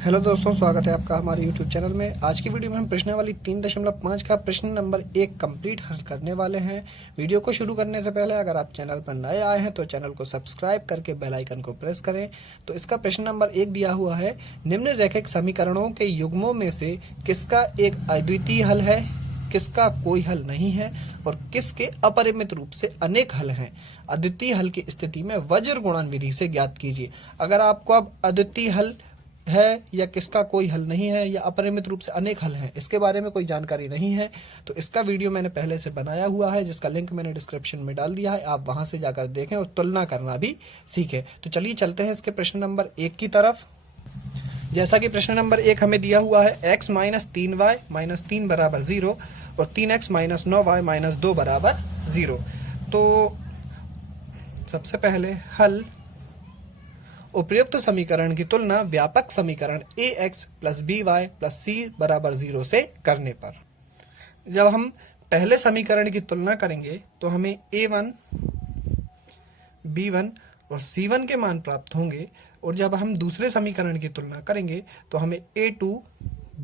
Hello दोस्तों, स्वागत है आपका हमारे YouTube चैनल में। आज की वीडियो में हम प्रश्नावली 3.5 का प्रश्न नंबर 1 कंप्लीट हल करने वाले हैं। वीडियो को शुरू करने से पहले अगर आप चैनल पर नए आए हैं तो चैनल को सब्सक्राइब करके बेल आइकन को प्रेस करें। तो इसका प्रश्न नंबर 1 दिया हुआ है, निम्नलिखित समीकरणों के युग्मों में से किसका एक अद्वितीय हल है, किसका कोई हल नहीं है और किसके अपरिमित रूप से अनेक हल हैं। अद्वितीय हल की स्थिति में वज्र गुणन विधि से ज्ञात कीजिए। अगर आपको अब अद्वितीय हल है या किसका कोई हल नहीं है या अपरिमित रूप से अनेक हल हैं, इसके बारे में कोई जानकारी नहीं है तो इसका वीडियो मैंने पहले से बनाया हुआ है, जिसका लिंक मैंने डिस्क्रिप्शन में डाल दिया है। आप वहां से जाकर देखें और तुलना करना भी सीखें। तो चलिए चलते हैं इसके प्रश्न नंबर 1 की तरफ। जैसा कि प्रश्न नंबर 1 हमें दिया हुआ है, x माइनस 3y माइनस 3 बराबर 0 और 3x माइनस 9y माइनस 2 बराबर 0। तो सबसे पहले हल उपयुक्त समीकरण की तुलना व्यापक समीकरण ax plus by plus c बराबर 0 से करने पर। जब हम पहले समीकरण की तुलना करेंगे तो हमें a1, b1 और c1 के मान प्राप्त होंगे, और जब हम दूसरे समीकरण की तुलना करेंगे तो हमें a2,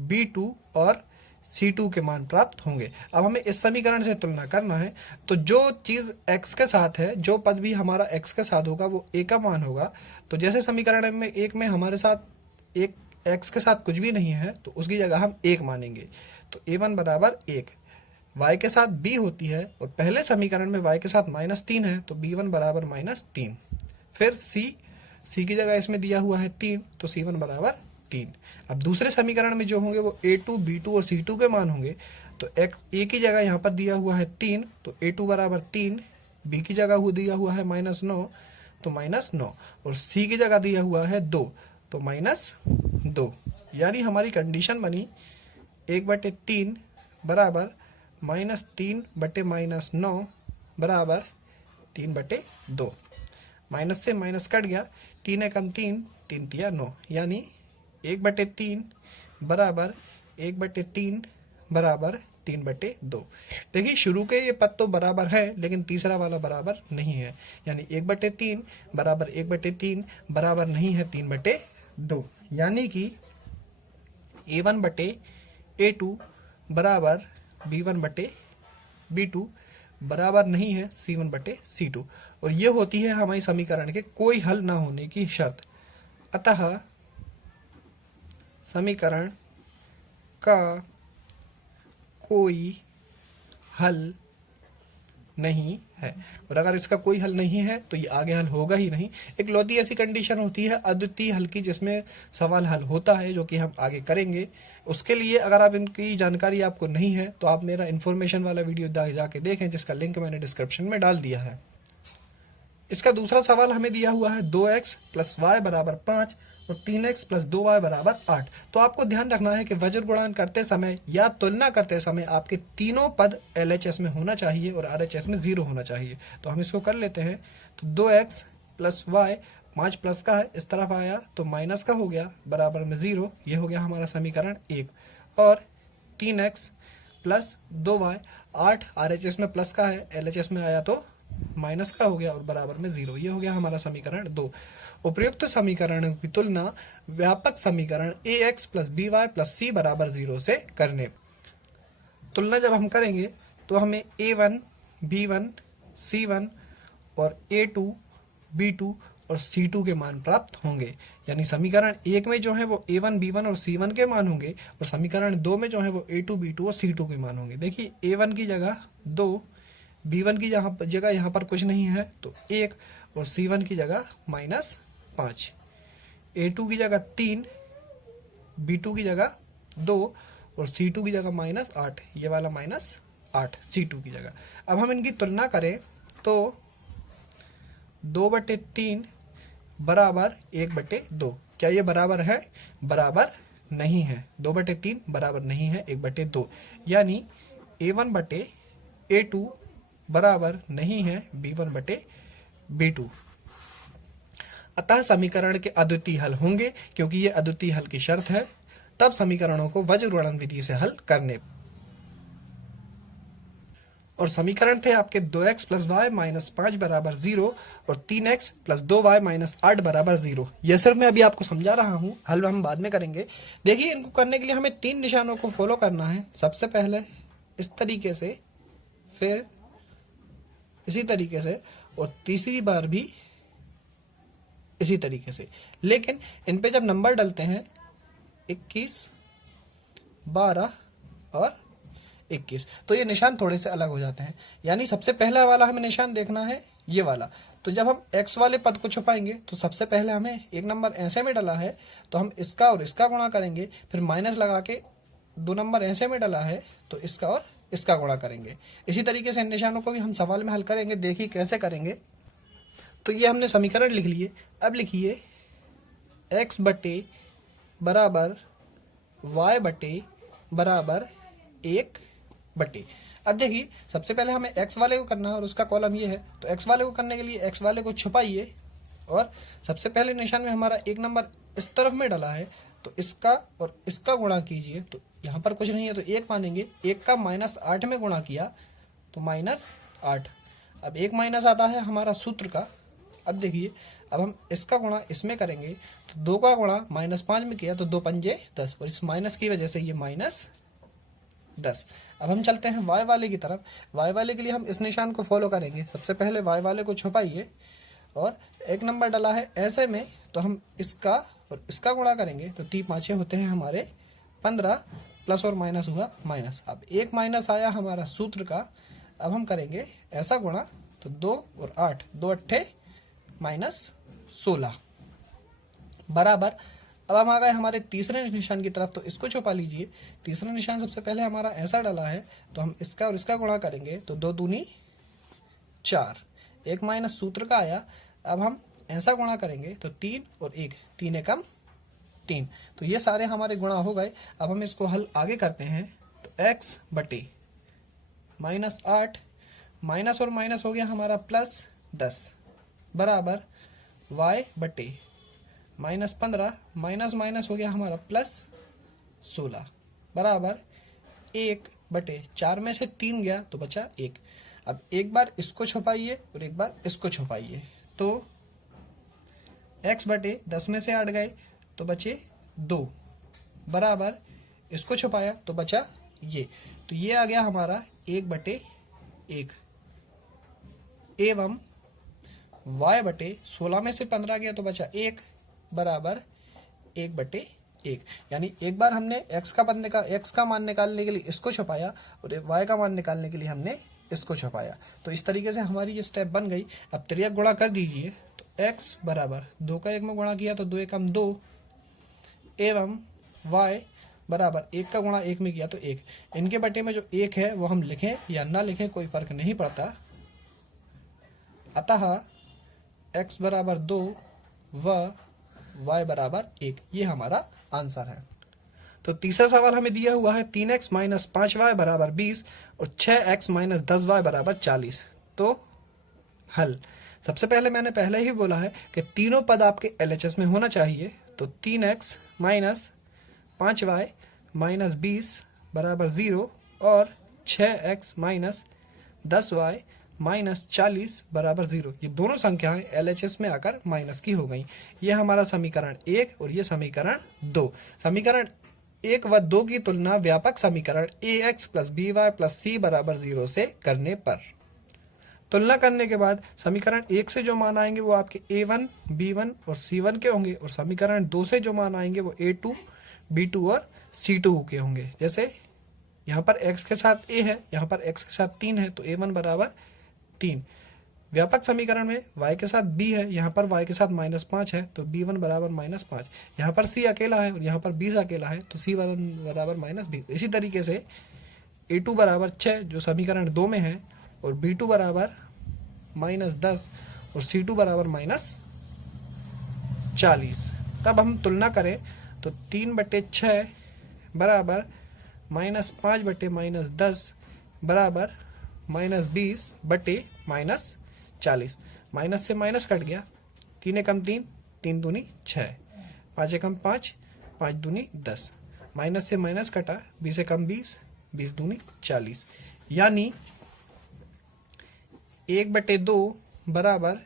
b2 और C2 के मान प्राप्त होंगे। अब हमें इस समीकरण से तुलना करना है, तो जो चीज x के साथ है, जो पद भी हमारा x के साथ होगा वो a का मान होगा। तो जैसे समीकरण में 1 में हमारे साथ एक x के साथ कुछ भी नहीं है तो उसकी जगह हम 1 मानेंगे। तो a1 बराबर 1। y के साथ b होती है और पहले समीकरण में y के साथ -3 है तो b1 बराबर -3। फिर c की जगह इसमें दिया हुआ है 3 तो c1 बराबर 3। अब दूसरे समीकरण में जो होंगे वो a2, b2 और c2 के मान होंगे। तो a की जगह यहाँ पर दिया हुआ है 3 तो a2 बराबर 3, b की जगह दिया हुआ है -9 तो -9 और c की जगह दिया हुआ है 2 तो -2। यानी हमारी कंडीशन बनी 1/3 बराबर -3 बटे -9 बराबर 3/2। माइनस से माइनस कट गया, 3 एकम 3, 3 तिया 9, यानी 1/3 बराबर 1/3 बराबर 3/2। देखिए शुरू के ये पद तो बराबर है लेकिन तीसरा वाला बराबर नहीं है, यानी 1/3 बराबर 1/3 बराबर नहीं है 3/2। यानी कि a1/a2 बराबर b1/b2 बराबर नहीं है c1/c2, और ये होती है हमारी समीकरण के कोई हल ना होने की शर्त। अतः समीकरण का कोई हल नहीं है, और अगर इसका कोई हल नहीं है तो ये आगे हल होगा ही नहीं। एक लौती ऐसी कंडीशन होती है अद्वितीय हल की, जिसमें सवाल हल होता है, जो कि हम आगे करेंगे। उसके लिए अगर आप इनकी जानकारी आपको नहीं है तो आप मेरा इन्फॉर्मेशन वाला वीडियो जाके देखें, जिसका लिंक मैंने डिस्क्रिप्शन में डाल दिया है। इसका दूसरा सवाल हमें दिया हुआ है 2x प्लस वाई बराबर 5 और 3x प्लस 2y बराबर 8। तो आपको ध्यान रखना है कि वज्र गुणन करते समय या तुलना करते समय आपके तीनों पद LHS में होना चाहिए और RHS में 0 होना चाहिए। तो हम इसको कर लेते हैं। तो 2x प्लस वाई 5 प्लस का है, इस तरफ आया तो माइनस का हो गया, बराबर में 0। ये हो गया हमारा समीकरण 1। और 3x प्लस 2y 8 RHS में प्लस का है, LHS में आया तो माइनस का हो गया और बराबर में 0। ये हो गया हमारा समीकरण 2। उपयुक्त समीकरण की तुलना व्यापक समीकरण ax plus by plus c बराबर 0 से करने। तुलना जब हम करेंगे तो हमें a1, b1, c1 और a2, b2 और c2 के मान प्राप्त होंगे। यानी समीकरण 1 में जो है वो a1, b1 और c1 के मान होंगे, और समीकरण 2 में जो है वो a2, b2 और c2 के मान होंगे। देखिए a1 की जगह 2, b1 की जगह यहाँ पर कुछ नहीं है तो 1, और c1 की जगह -5, a2 की जगह 3, b2 की जगह 2 और c2 की जगह -8, ये वाला -8 c2 की जगह। अब हम इनकी तुलना करें तो 2/3 बराबर 1/2। क्या ये बराबर है? बराबर नहीं है। 2/3 बराबर नहीं है 1/2, यानी a1/a2 बराबर नहीं है b1/b2। अतः समीकरण के अद्वितीय हल होंगे, क्योंकि ये अद्वितीय हल की शर्त है। तब समीकरणों को वज्र गुणन विधि से हल करने। और समीकरण थे आपके 2x प्लस वाई माइनस 5 बराबर 0 और 3x प्लस 2y माइनस 8 बराबर 0। यह सिर्फ मैं अभी आपको समझा रहा हूं, हल हम बाद में करेंगे। देखिए, इनको करने के लिए हमें 3 निशानों को फॉलो करना है। सबसे पहले इस तरीके से, फिर इसी तरीके से, और तीसरी बार भी इसी तरीके से। लेकिन इन पे जब नंबर डलते हैं 21, 12 और 21, तो ये निशान थोड़े से अलग हो जाते हैं। यानी सबसे पहला वाला हमें निशान देखना है, ये वाला। तो जब हम x वाले पद को छुपाएंगे तो सबसे पहले हमें एक नंबर ऐसे में डला है तो हम इसका और इसका गुणा करेंगे, फिर माइनस लगा के 2 नंबर ऐसे में डला है तो इसका और इसका गुणा करेंगे। इसी तरीके से इन निशानों को भी हम सवाल में हल करेंगे। देखिए कैसे करेंगे। तो ये हमने समीकरण लिख लिए। अब लिखिए x बटे बराबर y बटे बराबर 1 बटे। अब देखिए, सबसे पहले हमें x वाले को करना है और उसका कॉलम ये है। तो x वाले को करने के लिए x वाले को छुपाइए और सबसे पहले निशान में हमारा एक नंबर इस तरफ में डला है तो इसका और इसका गुणा कीजिए। तो यहाँ पर कुछ नहीं है तो 1 मानेंगे। 1 का -8 में गुणा किया तो -8। अब 1 माइनस आता है हमारा सूत्र का। अब देखिए, अब हम इसका गुणा इसमें करेंगे तो 2 का गुणा -5 में किया तो 2 पंजे 10 और इस माइनस की वजह से ये -10। अब हम चलते हैं y वाले की तरफ। y वाले के लिए हम इस निशान को फॉलो करेंगे। सबसे पहले y वाले को छुपाइए और एक नंबर डला है ऐसे में तो हम इसका और इसका गुणा करेंगे तो 3 5 होते हैं हमारे 15, प्लस और माइनस हुआ माइनस। अब 1 माइनस आया हमारा सूत्र का। अब हम करेंगे ऐसा गुणा तो 2 और 8, 2 अट्ठे -16 बराबर। अब हम आ गए हमारे तीसरे निशान की तरफ। तो इसको छुपा लीजिए। तीसरा निशान सबसे पहले हमारा ऐसा डला है तो हम इसका और इसका गुणा करेंगे तो 2 दूनी 4, 1 माइनस सूत्र का आया। अब हम ऐसा गुणा करेंगे तो 3 और 1, 3 एकम 3। तो ये सारे हमारे गुणा हो गए। अब हम इसको हल आगे करते हैं तो x बटे -8 माइनस और माइनस हो गया हमारा +10 बराबर y बटे -15 माइनस माइनस हो गया हमारा +16 बराबर 1 बटे 4 में से 3 गया तो बचा 1। अब एक बार इसको छुपाइए और एक बार इसको छुपाइए तो x बटे 10 में से 8 गए तो बचे 2 बराबर इसको छुपाया तो बचा ये। तो ये आ गया हमारा 1 बटे 1 एवं y बटे 16 में से 15 गया तो बचा 1 बराबर 1 बटे 1। यानी एक बार हमने x का मान निकालने के लिए इसको छुपाया और y का मान निकालने के लिए हमने इसको छुपाया। तो इस तरीके से हमारी ये स्टेप बन गई। अब त्रियक गुणा कर दीजिए तो x बराबर 2 का 1 में गुणा किया तो 2 एकम 2 एवं y बराबर 1 का गुणा 1 में किया तो 1। इनके बटे में जो 1 है वो हम लिखें या ना लिखें कोई फर्क नहीं पड़ता। अतः x बराबर 2 व y बराबर 1, ये हमारा आंसर है। तो तीसरा सवाल हमें दिया हुआ है 3x माइनस 5y बराबर 20 और 6x माइनस 10y बराबर 40। तो हल, सबसे पहले मैंने पहले ही बोला है कि तीनों पद आपके LHS में होना चाहिए। तो 3x माइनस 5y माइनस 20 बराबर 0 और 6x माइनस 10y माइनस 40 बराबर 0, ये दोनों संख्याएं LHS में आकर माइनस की हो गई। ये हमारा समीकरण 1 और ये समीकरण 2। समीकरण 1 व 2 की तुलना व्यापक समीकरण ax plus by plus c बराबर 0 से करने पर। तुलना करने के बाद समीकरण 1 से जो मान आएंगे वो आपके a1, b1 और c1 के होंगे और समीकरण 2 से जो मान आएंगे वो a2, b2 और c2 के होंगे। जैसे यहाँ पर x के साथ a है, यहाँ पर x के साथ 3 है तो a1 बराबर 3। व्यापक समीकरण में y के साथ b है, यहाँ पर y के साथ -5 है तो b1 बराबर -5। यहाँ पर c अकेला है और यहाँ पर 20 अकेला है तो c1 बराबर -20। इसी तरीके से a2 बराबर 6 जो समीकरण 2 में है और b2 बराबर -10 और c2 बराबर -40। तब हम तुलना करें तो 3/6 बराबर -5 बटे -10 बराबर -20 बटे -40। माइनस से माइनस कट गया, 3 एकम 3, 3 दूनी 6, 5 एकम 5, 5 दूनी 10। माइनस से माइनस कटा, 20 एकम 20, 20 दूनी 40। यानी 1/2 बराबर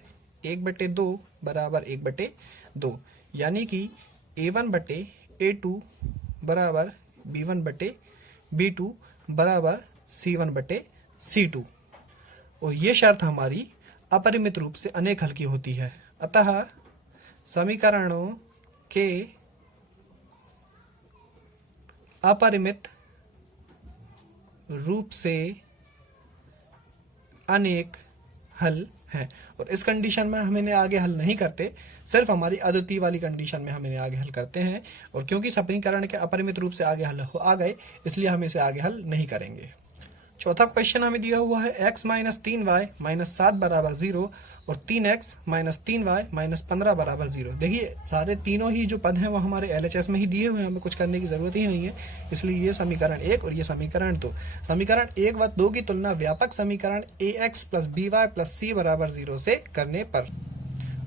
1/2 बराबर 1/2, यानी कि A1/A2 बराबर B1/B2 बराबर C1/C2। और ये शर्त हमारी अपरिमित रूप से अनेक हल की होती है। अतः समीकरणों के अपरिमित रूप से अनेक हल हैं। और इस कंडीशन में हम इन्हें आगे हल नहीं करते, सिर्फ हमारी अद्वितीय वाली कंडीशन में हम इन्हें आगे हल करते हैं। और क्योंकि समीकरण के अपरिमित रूप से आगे हल आ गए, इसलिए हम इसे आगे हल नहीं करेंगे। चौथा क्वेश्चन हमें दिया हुआ है x - 3y - 7 बराबर 0 और 3x - 3y - 15 बराबर 0। देखिए सारे तीनों ही जो पद हैं वो हमारे LHS में ही दिए हुए हैं, हमें कुछ करने की जरूरत ही नहीं है। इसलिए ये समीकरण 1 और ये समीकरण 2। समीकरण 1 व 2 की तुलना व्यापक समीकरण ax + by + c बराबर 0 से करने पर।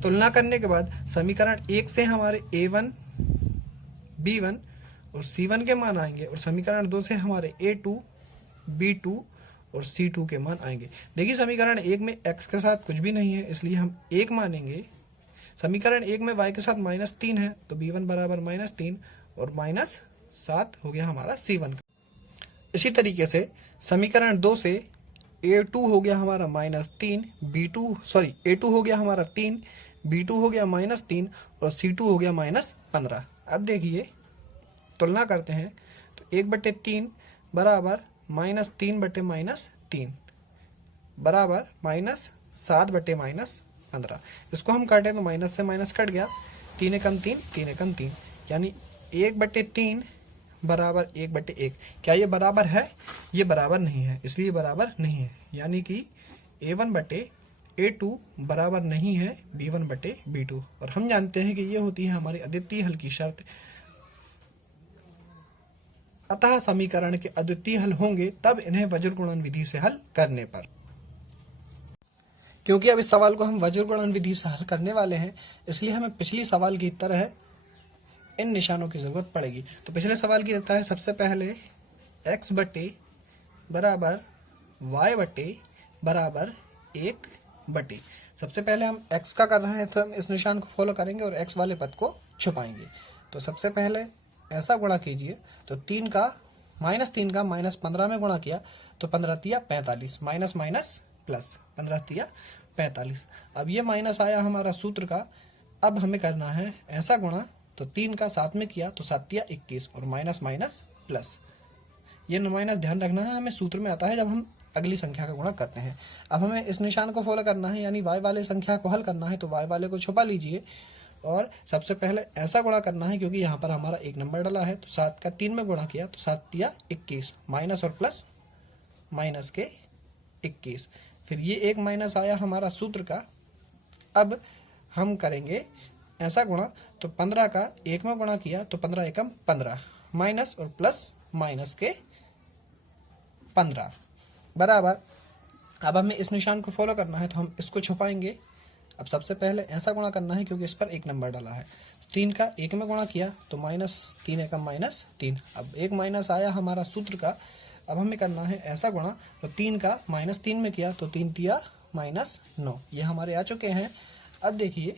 तुलना करने के बाद समीकरण 1 से हमारे a1, b1 और c1 के मान आएंगे और समीकरण 2 से हमारे a2, b2 और c2 के मान आएंगे। देखिए समीकरण 1 में x के साथ कुछ भी नहीं है, इसलिए हम 1 मानेंगे। समीकरण 1 में y के साथ -3 है, तो b1 बराबर -3 और -7 हो गया हमारा c1 का। इसी तरीके से समीकरण 2 से a2 हो गया हमारा -3, a2 हो गया हमारा 3, b2 हो गया -3 और c2 हो गया -15। अब देखिए तुलना करते हैं, तो 1/3 बराबर -3/-3 बराबर -7/-15। इसको हम काटें तो माइनस से माइनस कट गया, 3 एकम 3, 3 एकम 3, यानी 1/3 बराबर 1/1। क्या ये बराबर है? ये बराबर नहीं है, इसलिए बराबर नहीं है, यानी कि A1/A2 बराबर नहीं है B1/B2। और हम जानते हैं कि ये होती है हमारी अद्वितीय हल की शर्त। अतः समीकरण के अद्वितीय हल होंगे तब इन्हें वज्र गुणन विधि से हल करने पर। क्योंकि अब इस सवाल को हम वज्र गुणन विधि से हल करने वाले हैं, इसलिए हमें पिछली सवाल की तरह इन निशानों की जरूरत पड़ेगी। तो पिछले सवाल की रहता है सबसे पहले x/, बराबर y/, बराबर 1/। सबसे पहले हम x का कर रहे हैं, तो हम इस निशान को फॉलो करेंगे और x वाले पद को छुपाएंगे। तो सबसे पहले ऐसा गुणा कीजिए, तो -3 का -15 में गुणा किया तो 15 तिया 45, माइनस माइनस प्लस 15 तिया 45। अब ये माइनस आया हमारा सूत्र का। अब हमें करना है ऐसा गुणा, तो 3 का 7 में किया तो 7 तिया 21 और माइनस माइनस प्लस। ये माइनस ध्यान रखना है, हमें सूत्र में आता है जब हम अगली संख्या का गुणा करते हैं। अब हमें इस निशान को फॉलो करना है, यानी y वाले संख्या को हल करना है, तो y वाले को छुपा लीजिए और सबसे पहले ऐसा गुणा करना है, क्योंकि यहाँ पर हमारा 1 नंबर डाला है। तो 7 का 3 में गुणा किया तो 7 तिया 21, माइनस और प्लस माइनस के 21। फिर ये एक माइनस आया हमारा सूत्र का। अब हम करेंगे ऐसा गुणा, तो 15 का 1 में गुणा किया तो 15 एकम 15, माइनस और प्लस माइनस के 15 बराबर। अब हमें इस निशान को फॉलो करना है, तो हम इसको छुपाएंगे। अब सबसे पहले ऐसा गुणा करना है, क्योंकि इस पर 1 नंबर डाला है। 3 का 1 में गुणा किया तो -3 एकम -3। अब एक माइनस आया हमारा सूत्र का। अब हमें करना है ऐसा गुणा, तो 3 का -3 में किया तो 3 तिया -9। ये हमारे आ चुके हैं। अब देखिए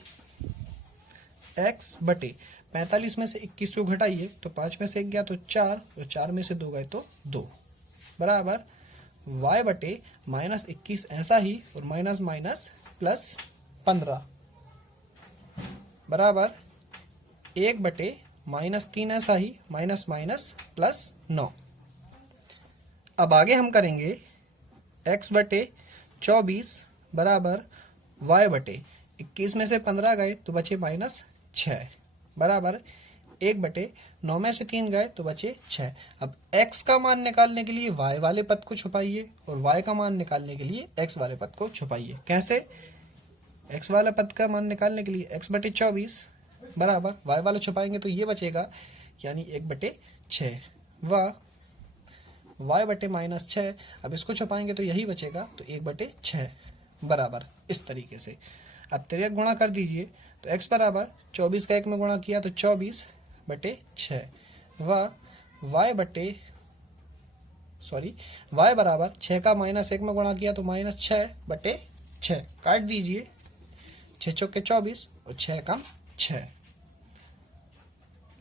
x/45 में से 21 को घटाइए, तो 5 में से 1 गया तो 4, और 4 में से 2 गए तो 2, बराबर y/, -21 ऐसा ही और माइनस माइनस प्लस 15 बराबर 1/, -3 ऐसा ही, माइनस माइनस प्लस 9। अब आगे हम करेंगे x/24 बराबर y/, 21 में से 15 गए तो बचे -6, बराबर 1/, 9 में से 3 गए तो बचे 6। अब x का मान निकालने के लिए y वाले पद को छुपाइए और y का मान निकालने के लिए x वाले पद को छुपाइए। कैसे? x वाला पद का मान निकालने के लिए x/24 बराबर y वाला छुपाएंगे तो ये बचेगा, यानी 1/6 व y/, -6। अब इसको छुपाएंगे तो यही बचेगा, तो 1/6 बराबर इस तरीके से। अब तिर्यक गुणा कर दीजिए, तो x बराबर 24 का 1 में गुणा किया तो 24/6 व y बराबर 6 का -1 में गुणा किया तो -6/6। 6 काट दीजिए, 6 चौके 24 और 6 कम 6।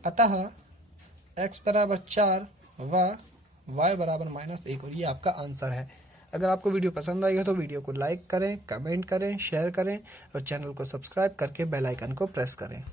अतः x बराबर 4 व y बराबर -1 और ये आपका आंसर है। अगर आपको वीडियो पसंद आएगा तो वीडियो को लाइक करें, कमेंट करें, शेयर करें और चैनल को सब्सक्राइब करके बेल आइकन को प्रेस करें।